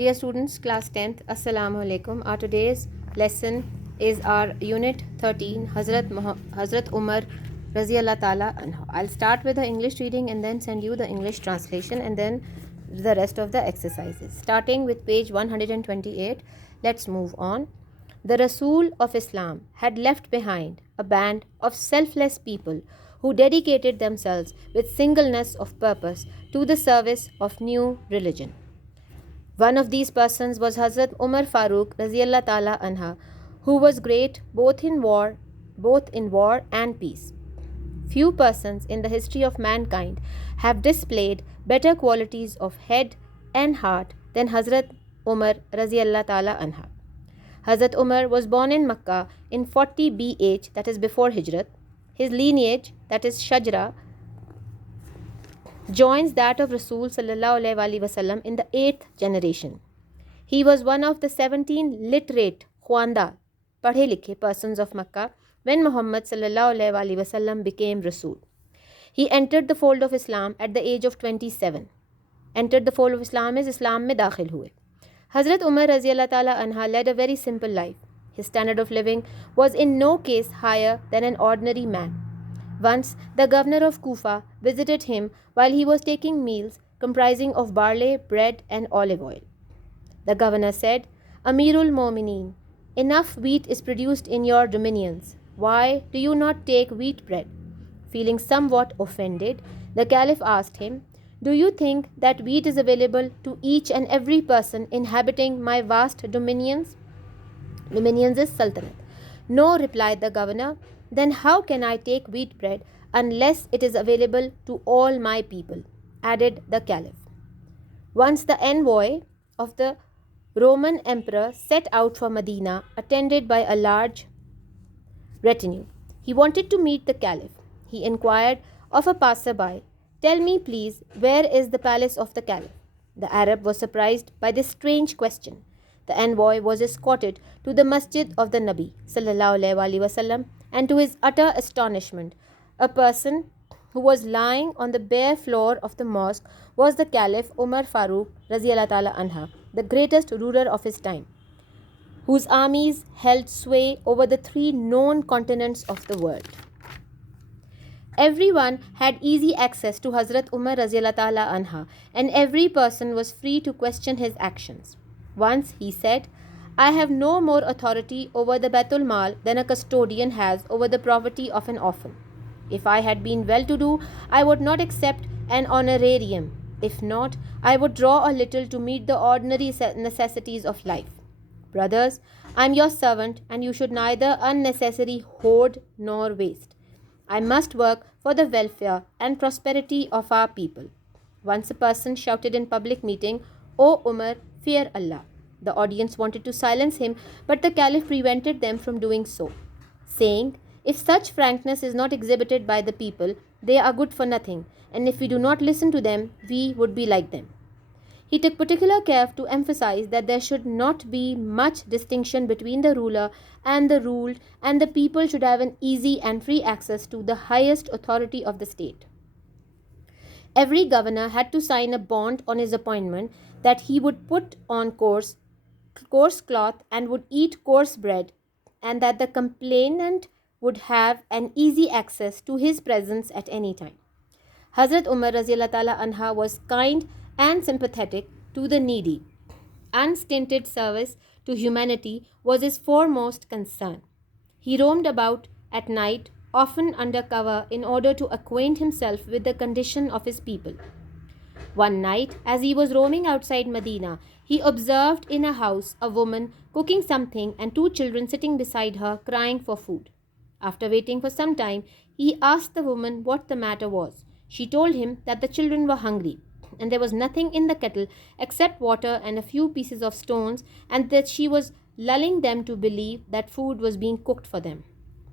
Dear students, class 10th, Assalamu alaikum. Our today's lesson is our unit 13, Hazrat Umar Raziyallah Ta'ala anhu. I'll start with the English reading and then send you the English translation and then the rest of the exercises. Starting with page 128, let's move on. The Rasul of Islam had left behind a band of selfless people who dedicated themselves with singleness of purpose to the service of new religion. One of these persons was Hazrat Umar Farooq Raziyallah Ta'ala anha, who was great both in war and peace. Few persons in the history of mankind have displayed better qualities of head and heart than Hazrat Umar Raziyallah Ta'ala anha. Hazrat Umar was born in Makkah in 40 BH, that is before Hijrat. His lineage, that is Shajra, joins that of Rasul sallallahu alaihi wasallam in the 8th generation. He was one of the 17 literate Khwanda, padhe likhe persons of Makkah when Muhammad sallallahu alaihi wasallam became Rasul. He entered the fold of Islam at the age of 27. Entered the fold of Islam is Islam mein dakhil hue. Hazrat Umar Raziyallah Ta'ala anha led a very simple life. His standard of living was in no case higher than an ordinary man. Once, the governor of Kufa visited him while he was taking meals comprising of barley, bread and olive oil. The governor said, Amirul Momineen, enough wheat is produced in your dominions. Why do you not take wheat bread? Feeling somewhat offended, the caliph asked him, do you think that wheat is available to each and every person inhabiting my vast dominions? Dominions is Sultanate. No, replied the governor. Then how can I take wheat bread unless it is available to all my people? Added the caliph. Once the envoy of the Roman emperor set out for Medina, attended by a large retinue. He wanted to meet the caliph. He inquired of a passerby, tell me please, where is the palace of the caliph? The Arab was surprised by this strange question. The envoy was escorted to the masjid of the Nabi sallallahu alaihi wasallam, and to his utter astonishment, a person who was lying on the bare floor of the mosque was the Caliph Umar Farooq Raziyallah Ta'ala anha, the greatest ruler of his time, whose armies held sway over the 3 known continents of the world. Everyone had easy access to Hazrat Umar Raziyallah Ta'ala anha, and every person was free to question his actions. Once he said, I have no more authority over the Baitul Mal than a custodian has over the property of an orphan. If I had been well-to-do, I would not accept an honorarium. If not, I would draw a little to meet the ordinary necessities of life. Brothers, I am your servant, and you should neither unnecessarily hoard nor waste. I must work for the welfare and prosperity of our people. Once a person shouted in public meeting, O Umar, fear Allah. The audience wanted to silence him, but the caliph prevented them from doing so, saying, if such frankness is not exhibited by the people, they are good for nothing, and if we do not listen to them, we would be like them. He took particular care to emphasize that there should not be much distinction between the ruler and the ruled, and the people should have an easy and free access to the highest authority of the state. Every governor had to sign a bond on his appointment that he would put on coarse cloth and would eat coarse bread, and that the complainant would have an easy access to his presence at any time. Hazrat Umar Raziyallah Ta'ala anha was kind and sympathetic to the needy. Unstinted service to humanity was his foremost concern. He roamed about at night, often under cover, in order to acquaint himself with the condition of his people. One night, as he was roaming outside Medina, he observed in a house a woman cooking something and 2 children sitting beside her crying for food. After waiting for some time, he asked the woman what the matter was. She told him that the children were hungry and there was nothing in the kettle except water and a few pieces of stones, and that she was lulling them to believe that food was being cooked for them.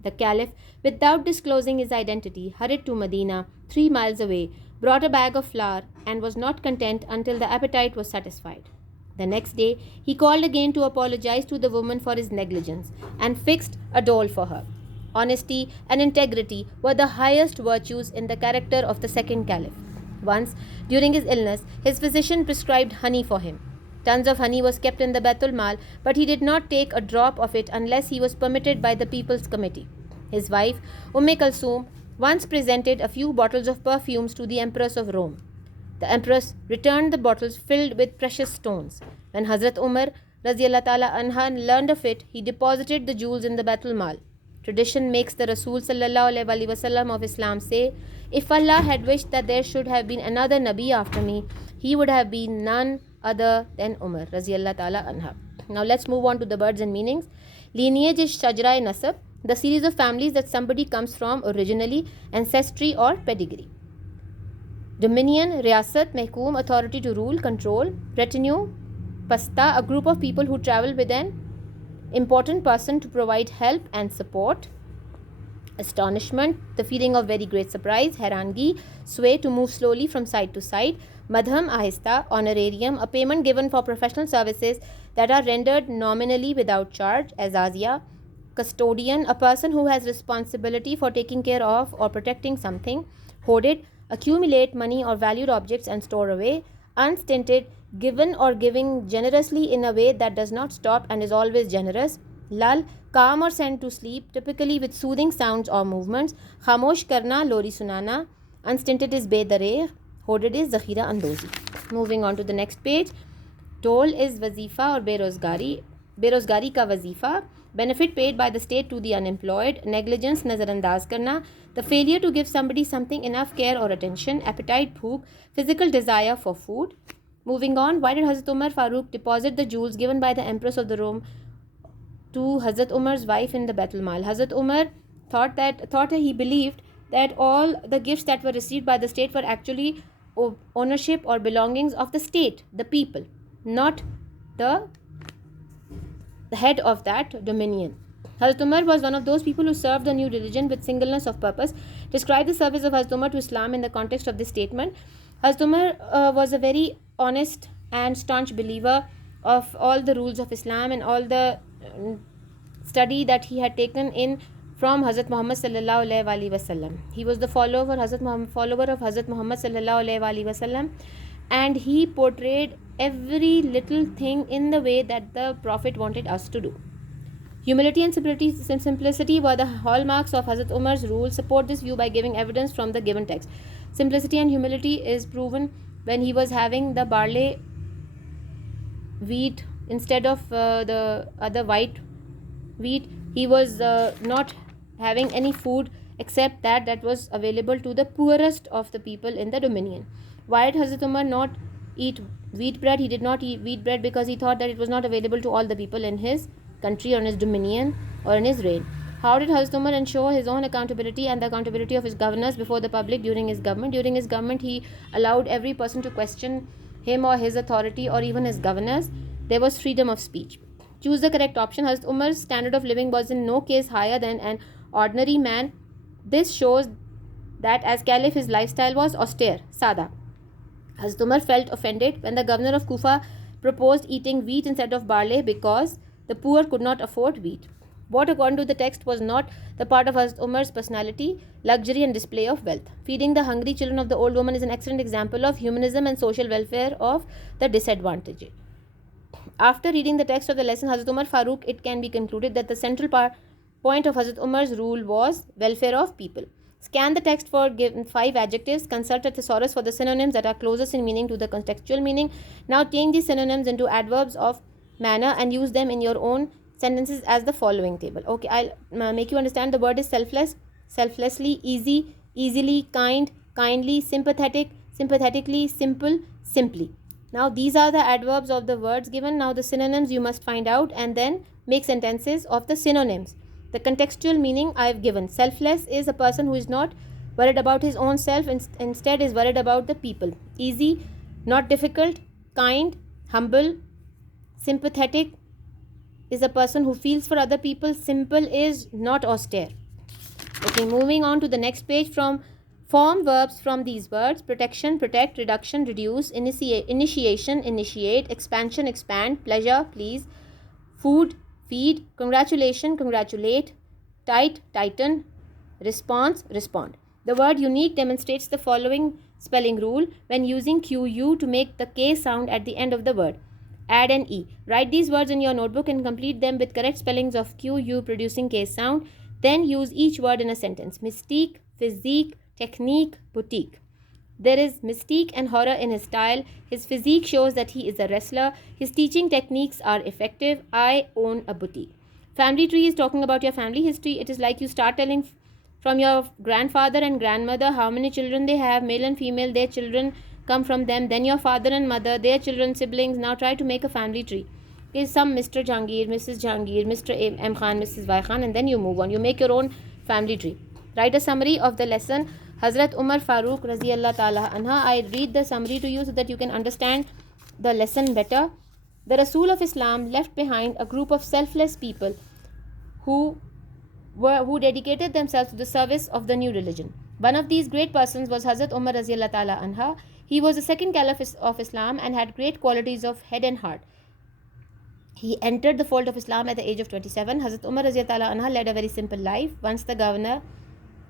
The caliph, without disclosing his identity, hurried to Medina, 3 miles away, brought a bag of flour, and was not content until the appetite was satisfied. The next day, he called again to apologize to the woman for his negligence and fixed a dole for her. Honesty and integrity were the highest virtues in the character of the second caliph. Once, during his illness, his physician prescribed honey for him. Tons of honey was kept in the Baitul Mal, but he did not take a drop of it unless he was permitted by the People's Committee. His wife, Kulthum, once presented a few bottles of perfumes to the Empress of Rome. The Empress returned the bottles filled with precious stones. When Hazrat Umar Raziallahu Ta'ala Anha learned of it, he deposited the jewels in the Baitul Mal. Tradition makes the Rasul Sallallahu Alaihi Wasallam of Islam say, if Allah had wished that there should have been another Nabi after me, he would have been none other than Umar Raziallahu Ta'ala Anha. Now let's move on to the words and meanings. Lineage is Shajra Nasab, the series of families that somebody comes from originally, ancestry or pedigree. Dominion, Riyasat, Mehkoom, authority to rule, control. Retinue, Pasta, a group of people who travel with an important person to provide help and support. Astonishment, the feeling of very great surprise. Hairangi, sway, to move slowly from side to side. Madham, ahista, honorarium, a payment given for professional services that are rendered nominally without charge. Azazia, custodian, a person who has responsibility for taking care of or protecting something. Hoarded, accumulate money or valued objects and store away. Unstinted, given or giving generously in a way that does not stop and is always generous. Lal, calm or sent to sleep, typically with soothing sounds or movements. Khamosh karna, lori sunana. Unstinted is bedarer. Hoarded is zakhira andozi. Moving on to the next page. Toll is wazifa or berozgari. Berozgari ka wazifa. Benefit paid by the state to the unemployed. Negligence, nazarandaz karna. The failure to give somebody something enough care or attention. Appetite, bhook. Physical desire for food. Moving on, why did Hazrat Umar Farooq deposit the jewels given by the Empress of the Rome to Hazrat Umar's wife in the Baitul Mal? Hazrat Umar he believed that all the gifts that were received by the state were actually ownership or belongings of the state, the people, not the head of that dominion. Hazrat Umar was one of those people who served the new religion with singleness of purpose. Describe the service of Hazrat Umar to Islam in the context of this statement. Hazrat Umar was a very honest and staunch believer of all the rules of Islam and all the study that he had taken in from Hazrat Muhammad Sallallahu Alaihi Wasallam. He was the follower of Hazrat Muhammad Sallallahu Alaihi Wasallam, and he portrayed every little thing in the way that the Prophet wanted us to do. Humility and simplicity were the hallmarks of Hazrat Umar's rule. Support this view by giving evidence from the given text. Simplicity and humility is proven when he was having the barley wheat instead of the other white wheat. He was not having any food except that was available to the poorest of the people in the dominion. Why did Hazrat Umar not eat wheat bread? He did not eat wheat bread because he thought that it was not available to all the people in his country or in his dominion or in his reign. How did Hazrat Umar ensure his own accountability and the accountability of his governors before the public during his government? During his government, he allowed every person to question him or his authority or even his governors. There was freedom of speech. Choose the correct option. Hazrat Umar's standard of living was in no case higher than an ordinary man. This shows that as caliph his lifestyle was austere, sada. Hazrat Umar felt offended when the governor of Kufa proposed eating wheat instead of barley because the poor could not afford wheat. What according to the text was not the part of Hazrat Umar's personality, luxury and display of wealth. Feeding the hungry children of the old woman is an excellent example of humanism and social welfare of the disadvantaged. After reading the text of the lesson Hazrat Umar Farooq, it can be concluded that the central point of Hazrat Umar's rule was welfare of people. Scan the text for given 5 adjectives. Consult a thesaurus for the synonyms that are closest in meaning to the contextual meaning. Now change these synonyms into adverbs of manner and use them in your own sentences as the following table. Okay, I'll make you understand. The word is selfless, selflessly, easy, easily, kind, kindly, sympathetic, sympathetically, simple, simply. Now these are the adverbs of the words given. Now the synonyms you must find out and then make sentences of the synonyms. The contextual meaning I have given. Selfless is a person who is not worried about his own self, instead is worried about the people. Easy, not difficult. Kind, humble. Sympathetic is a person who feels for other people. Simple is not austere. Okay, moving on to the next page. From form verbs from these words: protection, protect, reduction, reduce, initiation, initiate, expansion, expand, pleasure, please, food, feed, congratulation, congratulate, tight, tighten, response, respond. The word unique demonstrates the following spelling rule when using QU to make the K sound at the end of the word. Add an E. Write these words in your notebook and complete them with correct spellings of Q, U producing case sound. Then use each word in a sentence. Mystique, physique, technique, boutique. There is mystique and horror in his style. His physique shows that he is a wrestler. His teaching techniques are effective. I own a boutique. Family tree is talking about your family history. It is like you start telling from your grandfather and grandmother how many children they have, male and female, their children come from them, then your father and mother, their children, siblings. Now try to make a family tree. Okay, some Mr. Jahangir, Mrs. Jahangir, Mr. M. Khan, Mrs. Y. Khan, and then you move on. You make your own family tree. Write a summary of the lesson. Hazrat Umar Farooq Raziyallah Ta'ala Anha. I read the summary to you so that you can understand the lesson better. The Rasul of Islam left behind a group of selfless people who dedicated themselves to the service of the new religion. One of these great persons was Hazrat Umar Raziyallah Ta'ala Anha. He was the second caliph of Islam and had great qualities of head and heart. He entered the fold of Islam at the age of 27. Hazrat Umar Raziyallah Ta'ala Anha led a very simple life. Once the governor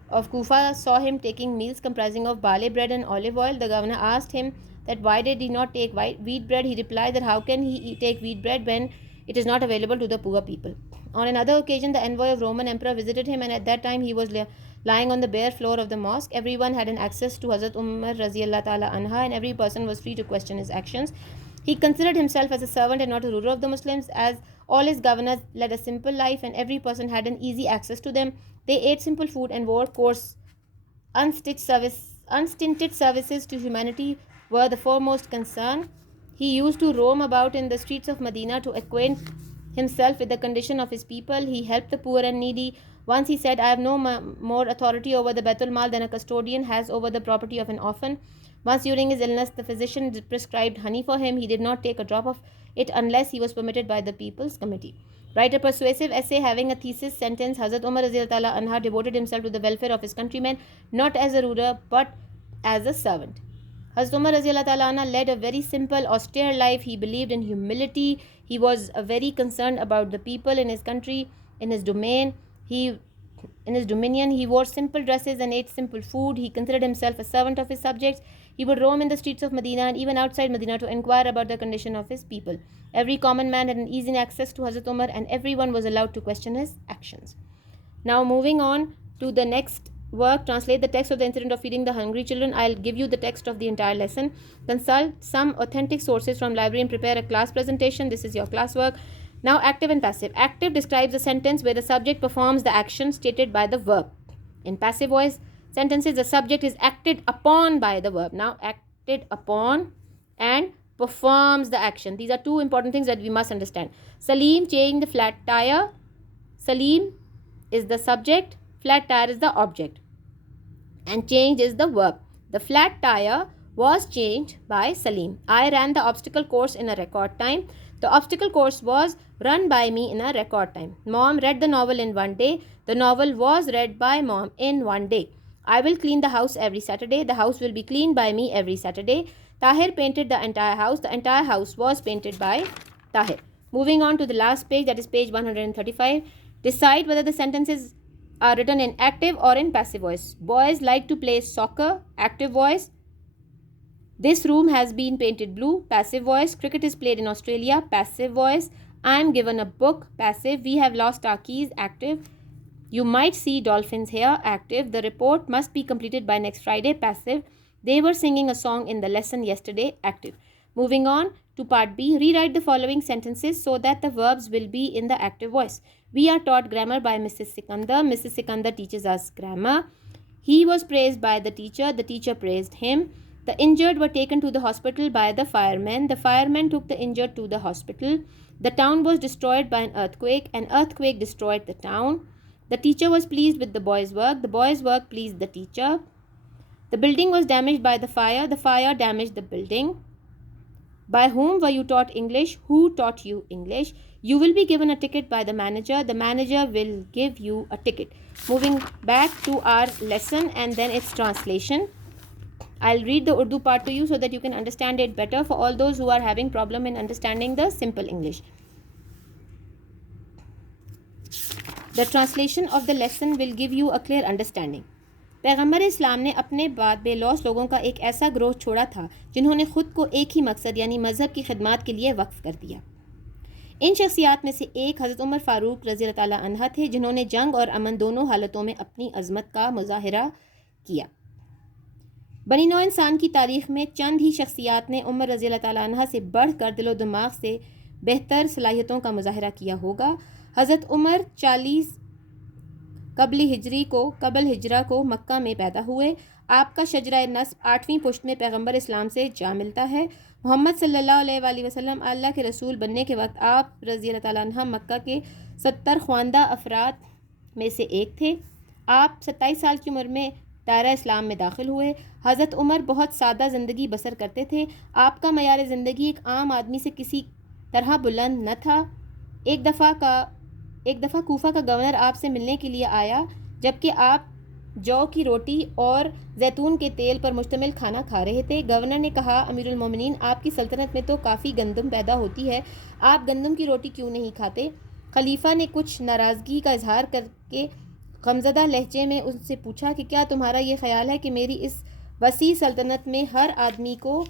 of Kufa saw him taking meals comprising of barley bread and olive oil. The governor asked him that why did he not take wheat bread. He replied that how can he take wheat bread when it is not available to the poor people. On another occasion, the envoy of Roman emperor visited him, and at that time he was lying on the bare floor of the mosque. Everyone had an access to Hazrat Umar Raziyallah Ta'ala Anha, and every person was free to question his actions. He considered himself as a servant and not a ruler of the Muslims, as all his governors led a simple life and every person had an easy access to them. They ate simple food and wore coarse, unstinted services to humanity were the foremost concern. He used to roam about in the streets of Medina to acquaint himself with the condition of his people. He helped the poor and needy. Once he said, I have no more authority over the Baitul Mal than a custodian has over the property of an orphan. Once during his illness, the physician prescribed honey for him. He did not take a drop of it unless he was permitted by the People's Committee. Write a persuasive essay having a thesis sentence. Hazrat Umar Raziyallahu Ta'ala Anha devoted himself to the welfare of his countrymen, not as a ruler, but as a servant. Hazrat Umar Raziyallahu Ta'ala Anha led a very simple, austere life. He believed in humility. He was very concerned about the people in his country, in his domain. In his dominion, he wore simple dresses and ate simple food. He considered himself a servant of his subjects. He would roam in the streets of Medina and even outside Medina to inquire about the condition of his people. Every common man had an easy access to Hazrat Umar, and everyone was allowed to question his actions. Now moving on to the next work, translate the text of the incident of feeding the hungry children. I'll give you the text of the entire lesson. Consult some authentic sources from library and prepare a class presentation. This is your classwork. Now active and passive. Active describes a sentence where the subject performs the action stated by the verb. In passive voice sentences, the subject is acted upon by the verb. Now acted upon and performs the action. These are two important things that we must understand. Salim changed the flat tire. Salim is the subject, flat tire is the object, and change is the verb. The flat tire was changed by Salim. I ran the obstacle course in a record time. The obstacle course was run by me in a record time. Mom read the novel in one day. The novel was read by Mom in one day. I will clean the house every Saturday. The house will be cleaned by me every Saturday. Tahir painted the entire house. The entire house was painted by Tahir. Moving on to the last page, that is page 135. Decide whether the sentences are written in active or in passive voice. Boys like to play soccer. Active voice. This room has been painted blue. Passive voice. Cricket is played in Australia. Passive voice. I am given a book. Passive. We have lost our keys. Active. You might see dolphins here. Active. The report must be completed by next Friday. Passive. They were singing a song in the lesson yesterday. Active. Moving on to part B. Rewrite the following sentences so that the verbs will be in the active voice. We are taught grammar by Mrs. Sikandar. Mrs. Sikandar teaches us grammar. He was praised by the teacher. The teacher praised him. The injured were taken to the hospital by the firemen. The firemen took the injured to the hospital. The town was destroyed by an earthquake. An earthquake destroyed the town. The teacher was pleased with the boys' work. The boys' work pleased the teacher. The building was damaged by the fire. The fire damaged the building. By whom were you taught English? Who taught you English? You will be given a ticket by the manager. The manager will give you a ticket. Moving back to our lesson and then its translation. I'll read the Urdu part to you so that you can understand it better for all those who are having problem in understanding the simple English. The translation of the lesson will give you a clear understanding. پیغمبر اسلام نے اپنے بعد بے لوث لوگوں کا ایک ایسا گروہ چھوڑا تھا جنہوں نے خود کو ایک ہی مقصد یعنی مذہب کی خدمات کے لیے وقف کر دیا۔ ان شخصیات میں سے ایک حضرت عمر فاروق رضی اللہ تعالیٰ عنہ تھے، جنہوں نے جنگ اور امن دونوں حالتوں میں اپنی عظمت کا مظاہرہ کیا۔ بنی نوع انسان کی تاریخ میں چند ہی شخصیات نے عمر رضی اللہ تعالیٰ عنہ سے بڑھ کر دل و دماغ سے بہتر صلاحیتوں کا مظاہرہ کیا ہوگا۔ حضرت عمر 40 قبل ہجرہ کو مکہ میں پیدا ہوئے۔ آپ کا شجرہ نسب 8ویں پشت میں پیغمبر اسلام سے جا ملتا ہے۔ محمد صلی اللہ علیہ وآلہ وسلم اللہ کے رسول بننے کے وقت آپ رضی اللہ تعالیٰ عنہ مکہ کے 70 خواندہ افراد میں سے ایک تھے۔ آپ 27 سال کی عمر میں دائرہ اسلام میں داخل ہوئے۔ حضرت عمر بہت سادہ زندگی بسر کرتے تھے۔ آپ کا معیار زندگی ایک عام آدمی سے کسی طرح بلند نہ تھا۔ ایک دفعہ کوفہ کا گورنر آپ سے ملنے کے لیے آیا جبکہ آپ جو کی روٹی اور زیتون کے تیل پر مشتمل کھانا کھا رہے تھے۔ گورنر نے کہا، امیر المومنین، آپ کی سلطنت میں تو کافی گندم پیدا ہوتی ہے، آپ گندم کی روٹی کیوں نہیں کھاتے؟ خلیفہ نے کچھ ناراضگی کا اظہار کر کے غمزدہ لہجے میں ان سے پوچھا کہ کیا تمہارا یہ خیال ہے کہ میری اس وسیع سلطنت میں ہر آدمی کو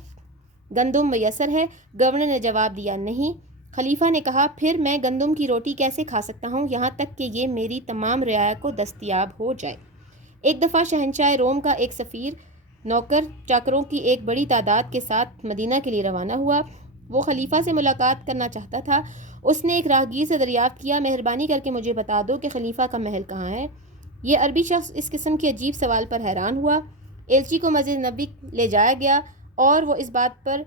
گندم میسر ہے؟ گورنر نے جواب دیا، نہیں۔ خلیفہ نے کہا، پھر میں گندم کی روٹی کیسے کھا سکتا ہوں یہاں تک کہ یہ میری تمام رعایا کو دستیاب ہو جائے۔ ایک دفعہ شہنشاہ روم کا ایک سفیر نوکر چاکروں کی ایک بڑی تعداد کے ساتھ مدینہ کے لیے روانہ ہوا۔ وہ خلیفہ سے ملاقات کرنا چاہتا تھا۔ اس نے ایک راہگیر سے دریافت کیا، مہربانی کر کے مجھے بتا دو کہ خلیفہ کا محل کہاں ہے؟ یہ عربی شخص اس قسم کے عجیب سوال پر حیران ہوا۔ ایلچی کو مسجد نبوی لے جایا گیا اور وہ اس بات پر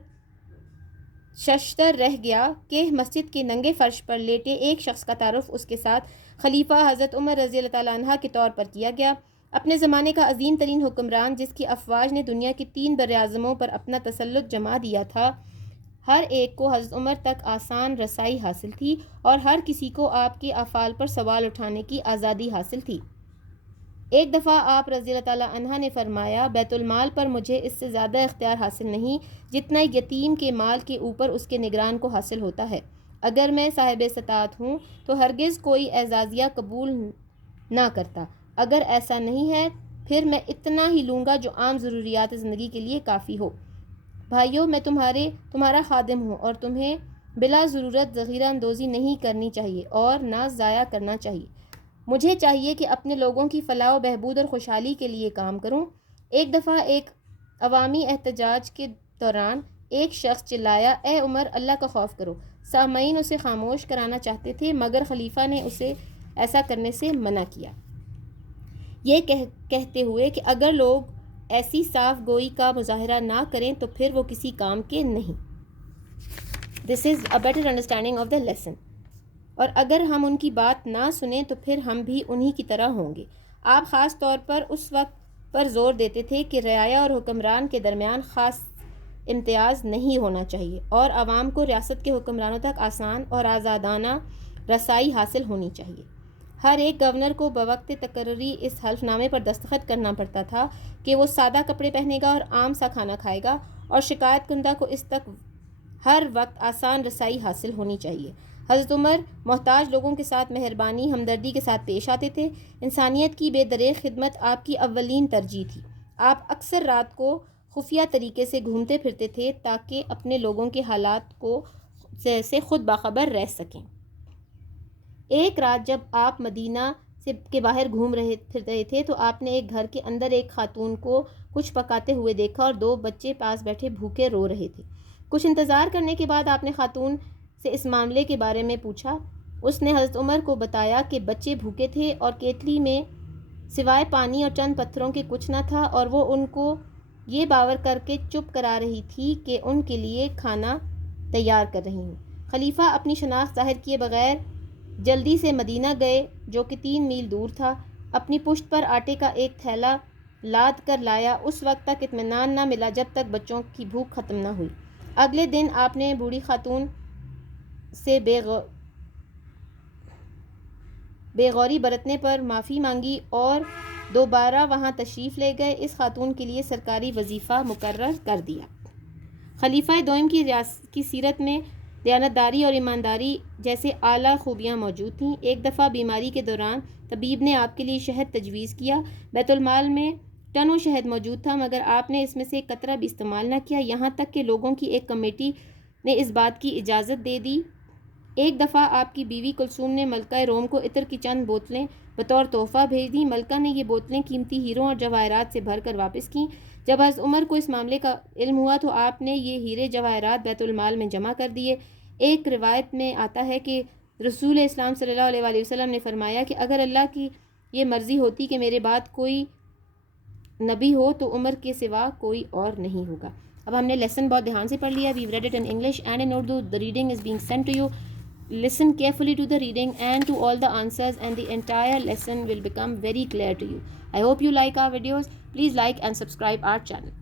ششدر رہ گیا کہ مسجد کے ننگے فرش پر لیٹے ایک شخص کا تعارف اس کے ساتھ خلیفہ حضرت عمر رضی اللہ تعالیٰ عنہ کے طور پر کیا گیا۔ اپنے زمانے کا عظیم ترین حکمران، جس کی افواج نے دنیا کی 3 براعظموں پر اپنا تسلط جما دیا تھا، ہر ایک کو حضرت عمر تک آسان رسائی حاصل تھی اور ہر کسی کو آپ کے افعال پر سوال اٹھانے کی آزادی حاصل تھی۔ ایک دفعہ آپ رضی اللہ تعالیٰ عنہ نے فرمایا، بیت المال پر مجھے اس سے زیادہ اختیار حاصل نہیں جتنا یتیم کے مال کے اوپر اس کے نگران کو حاصل ہوتا ہے۔ اگر میں صاحب استطاعت ہوں تو ہرگز کوئی اعزازیہ قبول نہ کرتا۔ اگر ایسا نہیں ہے پھر میں اتنا ہی لوں گا جو عام ضروریات زندگی کے لیے کافی ہو۔ بھائیو، میں تمہارا خادم ہوں اور تمہیں بلا ضرورت ذخیرہ اندوزی نہیں کرنی چاہیے اور نہ ضائع کرنا چاہیے۔ مجھے چاہیے کہ اپنے لوگوں کی فلاح و بہبود اور خوشحالی کے لیے کام کروں۔ ایک دفعہ ایک عوامی احتجاج کے دوران ایک شخص چلایا، اے عمر، اللہ کا خوف کرو۔ سامعین اسے خاموش کرانا چاہتے تھے مگر خلیفہ نے اسے ایسا کرنے سے منع کیا، یہ کہتے ہوئے کہ اگر لوگ ایسی صاف گوئی کا مظاہرہ نہ کریں تو پھر وہ کسی کام کے نہیں۔ This is a better understanding of the lesson. اور اگر ہم ان کی بات نہ سنیں تو پھر ہم بھی انہی کی طرح ہوں گے۔ آپ خاص طور پر اس وقت پر زور دیتے تھے کہ رعایا اور حکمران کے درمیان خاص امتیاز نہیں ہونا چاہیے اور عوام کو ریاست کے حکمرانوں تک آسان اور آزادانہ رسائی حاصل ہونی چاہیے۔ ہر ایک گورنر کو بوقت تقرری اس حلف نامے پر دستخط کرنا پڑتا تھا کہ وہ سادہ کپڑے پہنے گا اور عام سا کھانا کھائے گا اور شکایت کنندہ کو اس تک ہر وقت آسان رسائی حاصل ہونی چاہیے۔ حضرت عمر محتاج لوگوں کے ساتھ مہربانی، ہمدردی کے ساتھ پیش آتے تھے۔ انسانیت کی بے دریغ خدمت آپ کی اولین ترجیح تھی۔ آپ اکثر رات کو خفیہ طریقے سے گھومتے پھرتے تھے تاکہ اپنے لوگوں کے حالات سے خود باخبر رہ سکیں۔ ایک رات جب آپ مدینہ کے باہر گھوم پھر رہے تھے تو آپ نے ایک گھر کے اندر ایک خاتون کو کچھ پکاتے ہوئے دیکھا اور 2 بچے پاس بیٹھے بھوکے رو رہے تھے۔ کچھ انتظار کرنے کے بعد آپ نے خاتون سے اس معاملے کے بارے میں پوچھا۔ اس نے حضرت عمر کو بتایا کہ بچے بھوکے تھے اور کیتلی میں سوائے پانی اور چند پتھروں کے کچھ نہ تھا اور وہ ان کو یہ باور کر کے چپ کرا رہی تھی کہ ان کے لیے کھانا تیار کر رہی ہوں۔ خلیفہ اپنی شناخت ظاہر کیے بغیر جلدی سے مدینہ گئے جو کہ 3 میل دور تھا۔ اپنی پشت پر آٹے کا ایک تھیلا لاد کر لایا۔ اس وقت تک اطمینان نہ ملا جب تک بچوں کی بھوک ختم نہ ہوئی۔ اگلے دن آپ نے بوڑھی خاتون سے بے غوری برتنے پر معافی مانگی اور دوبارہ وہاں تشریف لے گئے۔ اس خاتون کے لیے سرکاری وظیفہ مقرر کر دیا۔ خلیفہ دوم کی سیرت میں دیانتداری اور ایمانداری جیسے اعلیٰ خوبیاں موجود تھیں۔ ایک دفعہ بیماری کے دوران طبیب نے آپ کے لیے شہد تجویز کیا۔ بیت المال میں ٹنوں شہد موجود تھا، مگر آپ نے اس میں سے ایک قطرہ بھی استعمال نہ کیا، یہاں تک کہ لوگوں کی ایک کمیٹی نے اس بات کی اجازت دے دی۔ ایک دفعہ آپ کی بیوی کلثوم نے ملکہ روم کو عطر کی چند بوتلیں بطور تحفہ بھیج دیں۔ ملکہ نے یہ بوتلیں قیمتی ہیروں اور جواہرات سے بھر کر واپس کیں۔ جب حضرت عمر کو اس معاملے کا علم ہوا تو آپ نے یہ ہیرے جواہرات بیت المال میں جمع کر دیے۔ ایک روایت میں آتا ہے کہ رسول اسلام صلی اللہ علیہ وآلہ وسلم نے فرمایا کہ اگر اللہ کی یہ مرضی ہوتی کہ میرے بعد کوئی نبی ہو تو عمر کے سوا کوئی اور نہیں ہوگا۔ اب ہم نے لیسن بہت دھیان سے پڑھ لیا. We've read it in English and in Urdu. The reading is being sent to you. Listen carefully to the reading and to all the answers, and the entire lesson will become very clear to you. I hope you like our videos. Please like and subscribe our channel.